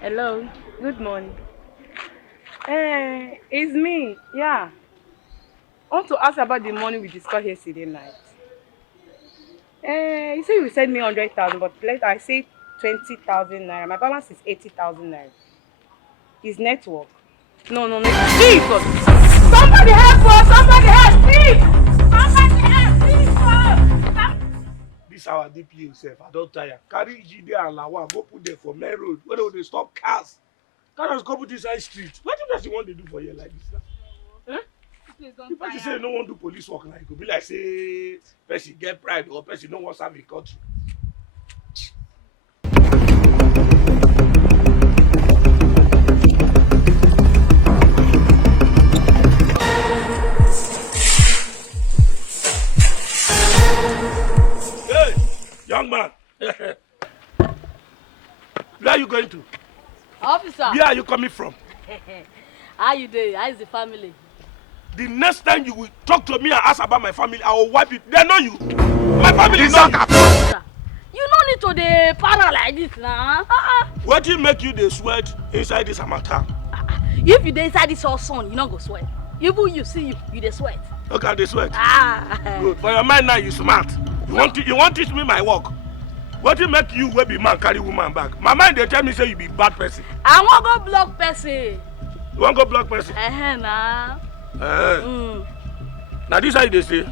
Hello, good morning. It's me, yeah. I want to ask about the money we discussed yesterday night. You say you sent me 100,000, but later I say 20,000 naira. My balance is 80,000 naira. Is network? No. Jesus! Somebody help us! Somebody help! Please! Somebody help! Please! This our DPO self. I don't tire. Carry Jide and Lawa, go put them for main road. Where they stop cars. Carry us go put this high street. What do you guys want to do for you like this now? Eh? The person say no one do police work like it. Be like say person get pride or person no want serve the country. Hey, young man. Where are you going to? Officer. Where are you coming from? How you doing? How is the family? The next time you will talk to me and ask about my family, I will wipe it. They know you. My family is not Officer, you no need to dey para like this now. What will make you dey sweat inside this harmattan? If you dey inside this hot sun, you no go sweat. Even you see you dey sweat. Okay, they sweat. Good. For your mind now, you smart. You want to teach me my work. What will make you wey be man carry woman back? My mind they tell me say you be bad person. I wan go block person. You wan go block person? Nah. Now this how you dey say?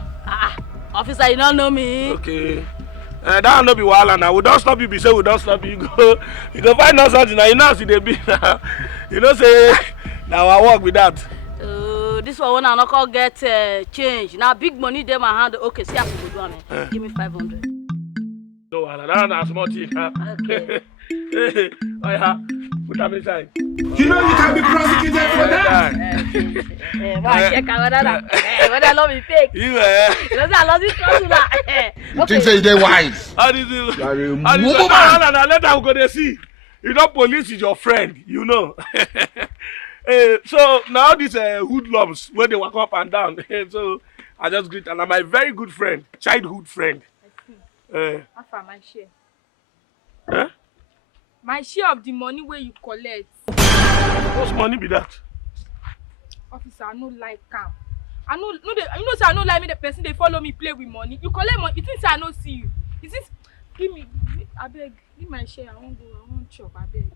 Officer, you don't know me. Okay. That no be wahala now. We don't stop you. Be say we don't stop you. You go find out something now. You know see they be now. You know say now I work with that. This one when I not get change. Now big money dey my hand. Okay, see how we go do am. Give me 500. No wahala. That's small thing. Okay. Oh yeah. Put them inside. You know you can be prosecuted for that. Check out whether love me fake. You You know I love this consular. You think say they wise? How did you? You are a How did you? woman. Later we go to see. You know police is your friend. You know. So now these hoodlums when they walk up and down. So I just greet and I'm my very good friend, childhood friend. After my share. Huh? My share of the money where you collect. What's money be that? Officer, I no like am. I no say I no like me the person they follow me play with money. You collect money. You think say I no see you? Is this give me abeg, give my share. I won't chop abeg.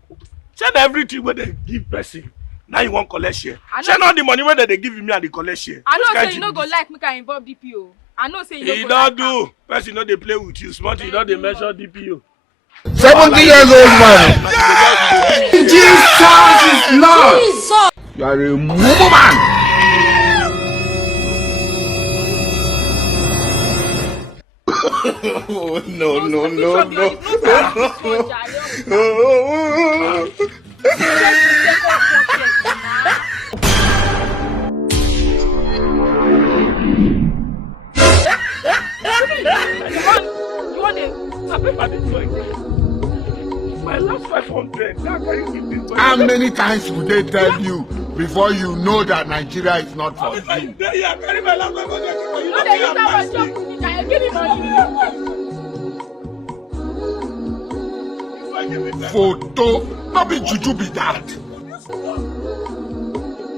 Send everything where they give person. Now you want collect share. Send all the money where they give me and they collect share. I know say you no go like make I involve DPO. I know say you no go like do. Person know they play with you. Smart you know they measure DPO. 70 years old man. Jesus is Lord. You are a woman. No. You want it? My last 500. Now can you give this? How many times would they tell you before you know that Nigeria is not for you? Yeah, carry my last 500. You No, they use that one job. Give me money. Photo, not be juju be that.